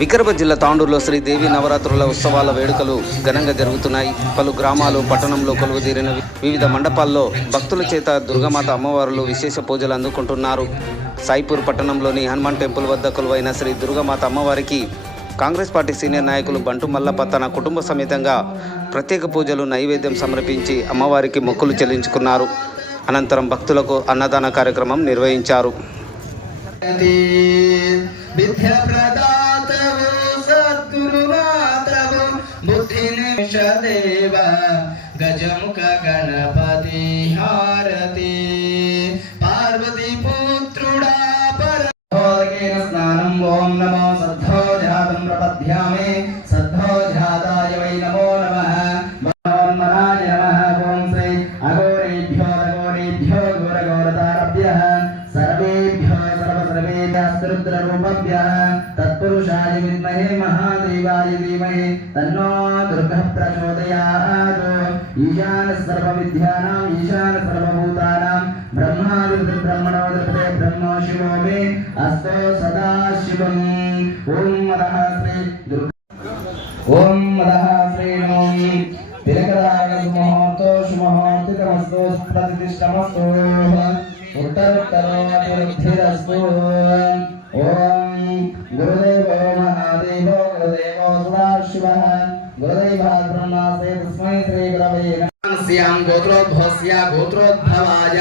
వికారాబాద్ జిల్లా తాండూరులో శ్రీదేవి నవరాత్రుల ఉత్సవాల వేడుకలు ఘనంగా జరుగుతున్నాయి. పలు గ్రామాలు, పట్టణంలో కొలువుదీరిన వివిధ మండపాల్లో భక్తుల చేత దుర్గామాత అమ్మవారులు విశేష పూజలు అందుకుంటున్నారు. సాయిపూర్ పట్టణంలోని హనుమాన్ టెంపుల్ వద్ద కొలువైన శ్రీ దుర్గామాత అమ్మవారికి కాంగ్రెస్ పార్టీ సీనియర్ నాయకులు బంటు మల్లప్ప తన కుటుంబ సమేతంగా ప్రత్యేక పూజలు, నైవేద్యం సమర్పించి అమ్మవారికి మొక్కులు చెల్లించుకున్నారు. అనంతరం భక్తులకు అన్నదాన కార్యక్రమం నిర్వహించారు. గజముఖ గణపతి హారతి పార్వతీ పుత్రుడా స్నానం. ఓం నమో సద్ధోజాతం ప్రపద్యామి సద్ధోజాతాయ వై నమో నమః. మన్మనాయ నమః. ఓం శ్రీ అఘోరేభ్యో అఘోరేభ్యో ఘోరఘోరతారభ్యః సర్వేభ్యో సర్వసర్వేభ్యః తత్పురుషాయ విద్మహే మహాదేవాయ ధీమహి తన్నో దుర్గః ప్రచోదయాత్. ఈశాన సర్వవిద్యానాం ఈశాన సర్వభూతానాం బ్రహ్మాదిర్బ్రహ్మణోదృపతే బ్రహ్మో శివో మే అస్తో సదా శివం. ఓం మదః శ్రీ ఓం మదః శ్రీ నమో తిలకరాగముహూర్తో శుభముహూర్తికమస్తు ప్రతిష్ఠమస్తు ఉత్తరోత్తరోభివృద్ధిరస్తు. ఓం గురుదేవో మహాదేవో గురుదేవో సదాశివః గురుదేవః బ్రహ్మాస్తే తస్మై శ్రీ గురవే నమః. గోత్రోద్భవస్య గోత్రోద్భవాయ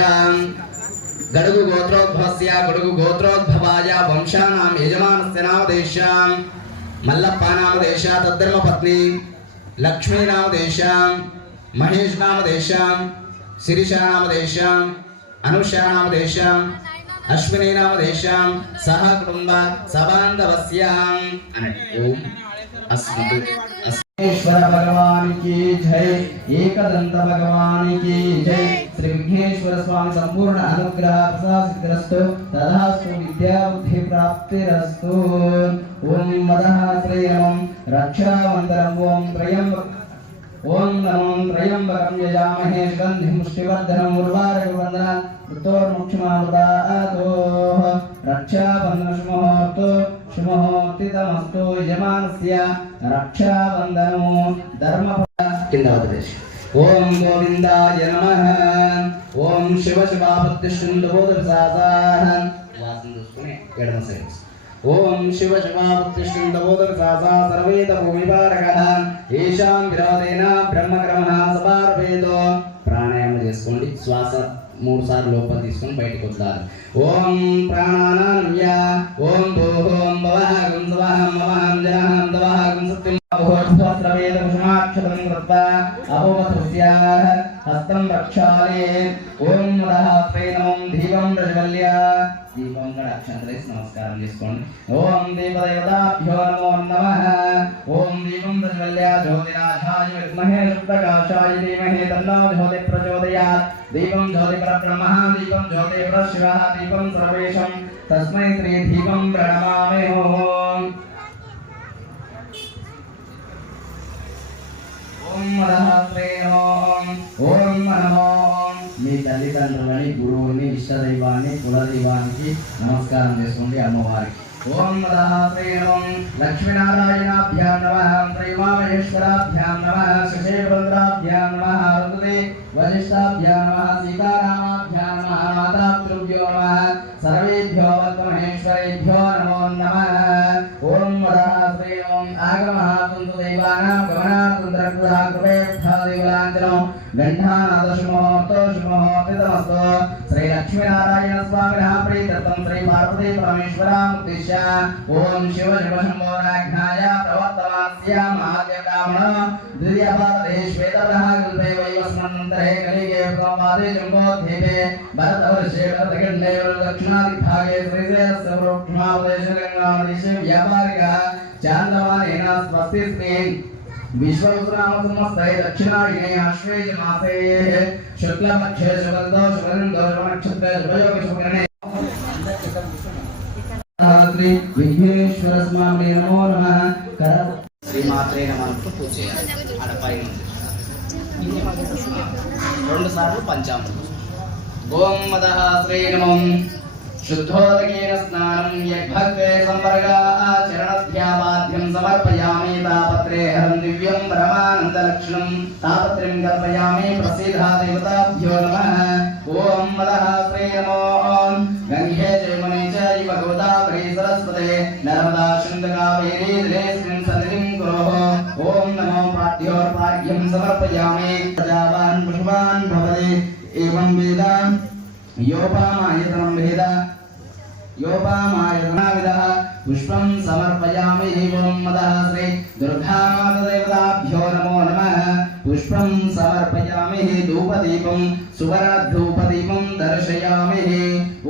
గడుగు గోత్రోద్భవస్య గడుగు గోత్రోద్భవాయ వంశానాం యజమానస్య నామదేశాం మల్లప్ప నామదేశా తద్ధర్మపత్ని లక్ష్మీ నామదేశాం మహేష్ నామదేశాం శిరీషా నామదేశాం అనుషా నామదేశాం అశ్విని నామదేశాం సహ కుటుంబ సబాంధవస్యాం అన్నట్టు. विघ्नेश्वर भगवान की जय. एकदंत भगवान की जय. श्री विघ्नेश्वर स्वामी संपूर्ण अनुग्रह प्रसादितरस्तु तथास्तु विद्या बुद्धि प्राप्तिरस्तु. ओम मदः श्री नमः रक्षावंदनम्. ओम नमो त्रयंबकं यजामहे सुगंधिं पुष्टिवर्धनम् उर्वारुकवन्दनं ऋतोर्मुक्षमामृतातो. रक्षाबन्धन शुभमुहूर्तितमस्तु यजमानस्य रक्षाबन्धनो धर्म किंदावदेश. ओम गोविंदाय नमः. ओम शिव शिवापत्तिष्ठुन्दबोधविसासाः वासन्दुष्कुने एडमसे. ओम शिव शिवापत्तिष्ठुन्दबोधविसासा सर्वेद भूमिपारकः येषां विरोधेन ब्रह्मक्रमः సపారవేదో. ప్రాణాయామం చేసుకోండి. శ్వాస 3 సార్లు లోపల తీసుకొని బయటకు వదలాలి. ఓం ప్రాణానామ్య ఓం భూహోం భవహం స్వహం మవహం జనహం దవహం సత్యం భూర్భస్రవేద కుసుమాక్షరం కృత్వా అపోవస్యాః హస్తం రక్షాలే. ఓం మదః శ్రీ నమో దీపం ప్రజ్వల్య దీపం గడ అక్షంతలేసి నమస్కారం చేసుకోండి. ఓం దేవదేవతాభ్యో నమో నమః. ఓం దీపం ప్రజ్వల్య జ్యోతిరాజాయ విద్మహే శుక్రకాశాయ ధీమహి తన్నో జ్యోతి ప్రచోదయాత్. దీపం జ్యోతి పరబ్రహ్మః దీపం జ్యోతి పరశివః దీపం సర్వేషం తస్మై శ్రీ దీపం ప్రణమామి. ఓం మదః శ్రీ ఓం నమో. మీ తల్లిదండ్రులని, గురువుని, ఇష్టదైవాన్ని, కులదైవానికి నమస్కారం చేసుకోండి. అమ్మవారికి ఓం మదః శ్రీ లక్ష్మీనారాయణాభ్యాం నమః. శ్రీమామహేశ్వరాభ్యాం నమః. శశేంద్రాభ్యాం నమః. రుద్రే వశిష్ఠాభ్యాం నమః. సీతారామాభ్యాం నమః. మాతాపితృభ్యో నమః. సర్వేభ్యో వర్తమహేశ్వరేభ్యో నమో నమః. ఓం మదః శ్రీ ఆగమః కుందు దైవానాం గమనాతుంద్రకృతః కృపేర్థాదివలాంజనో గంధానాద శుభముహూర్తో శుభముహూర్తితమస్తు. శ్రీ లక్ష్మీనారాయణ స్వామినః ప్రీత్యర్థం శ్రీ పార్వతీ పరమేశ్వరాముద్దిశ్య ఓం శివ శివ శంభోరాజ్ఞాయ ప్రవర్తమానస్య మహాదేవకామణ ద్వితీయపాదే శ్వేతప్రహాగల్పే వైవస్మన్నంతరే కలిగే ప్రమాదే జంబోద్వీపే భరతవర్షే భరతఖండే దక్షిణాదిగ్భాగే శ్రీశైలస్య ప్రోక్షమాపదేశగంగాదేశే వ్యాపారికः చాందమానేన స్వస్తి శ్రీ విశ్వసురామసమస్తై దక్షిణాయనే ఆశ్వేజ మాసే శుక్లపక్షే శుభదో శుభగంధో శుభనక్షత్రే శుభయోగ శుభగణే. శ్రీ విఘ్నేశ్వర స్వామి నమో నమః. శ్రీమాత్రే నమః పూజ చేయాలి. అడపై 2 సార్లు పంచామృతం. ఓం మదః శ్రీ నమః शुद्धोदकेन स्नानं यद्भक्ते संवर्गाचरणध्यावाद्यं समर्पयामि तापत्रे हरं दिव्यं परमानन्दलक्षणं तापत्रिं कल्पयामि प्रसीदा देवताभ्यो नमः ॐ मदः श्री नमो गङ्गे जयमुने च इव गोदावरी सरस्वते नर्मदा सिन्धु कावेरी जलेऽस्मिन् सन्निधिं कुरुः ॐ नमो पाठ्योर्पाठ्यं समर्पयामि प्रजावान् पुष्पान् भवति एवं वेद योपामायतनं वेद योपामायतनाविदः पुष्पं समर्पयामि ॐ मदः श्री दुर्गामातदेवताभ्यो नमो नमः पुष्पं समर्पयामि धूपदीपं सुवर्णधूपदीपं दर्शयामि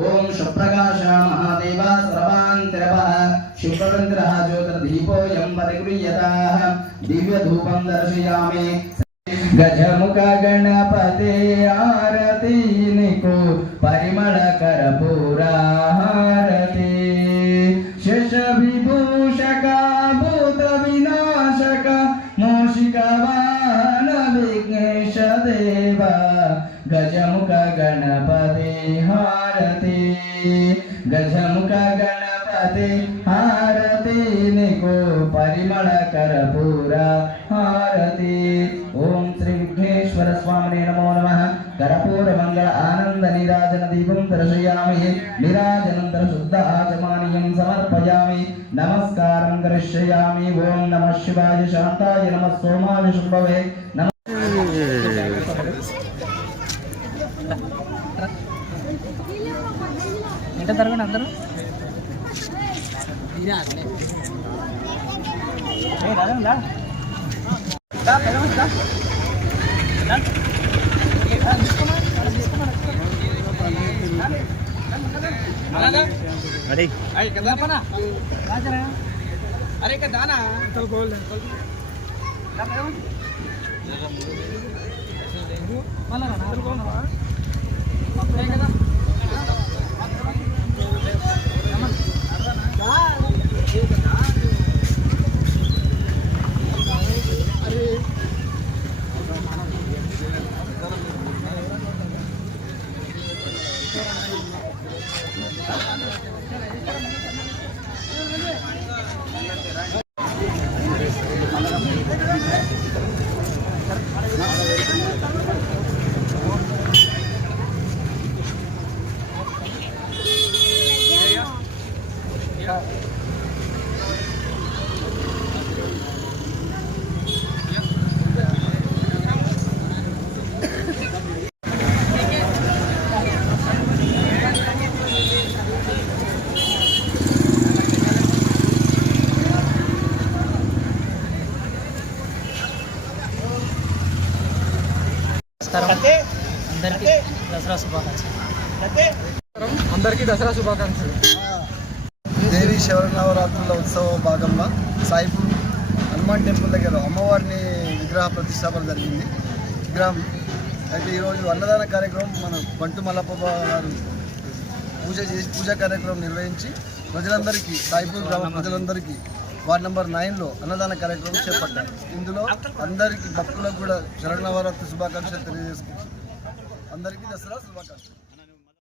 ॐ शुप्रकाश महादेव सर्वान्तरवः शुभचन्द्रः ज्योतिर्दीपोऽयं परिगृह्यताः दिव्यधूपं दर्शयामि गजमुख गणपते आरती निको परिमल कर्पूर हारती शेष विभूषक भूत विनाशक मूषिकवाहन विघ्नेश देव गजमुख गणपते हारती गजमुख गणपते हारती निको परिमल कर्पूर हारती ओम श्री विघ्नेश्वर स्वामिने नमो नमः कर्पूर मंगल आनंद निराजन दीपं दर्शयामि निराजनंतर शुद्ध आचमनीयं समर्पयामि नमस्कारं करिष्यामि ओम नमः शिवाय शांताय नमः सोमाय शुभवे नमः ఎంత తరగని అందరూ అరే దానా కదా అందరికీ దసరా శుభాకాంక్షలు. దేవి శరన్నవరాత్రుల ఉత్సవ భాగంగా సాయిపూర్ హనుమాన్ టెంపుల్ దగ్గర అమ్మవారిని విగ్రహ ప్రతిష్టాపన జరిగింది. విగ్రహం అయితే ఈరోజు అన్నదాన కార్యక్రమం మన బంటు మల్లప్ప గారు పూజా కార్యక్రమం నిర్వహించి ప్రజలందరికీ సాయిపూర్ గ్రామ ప్రజలందరికీ వార్డ్ నెంబర్ 9లో అన్నదాన కార్యక్రమం చేపట్టారు. ఇందులో అందరికీ భక్తులకు కూడా శరన్నవరాత్రి శుభాకాంక్షలు తెలియజేసుకుంటున్నారు. అందరికీ దసరా శుభాకాంక్షలు.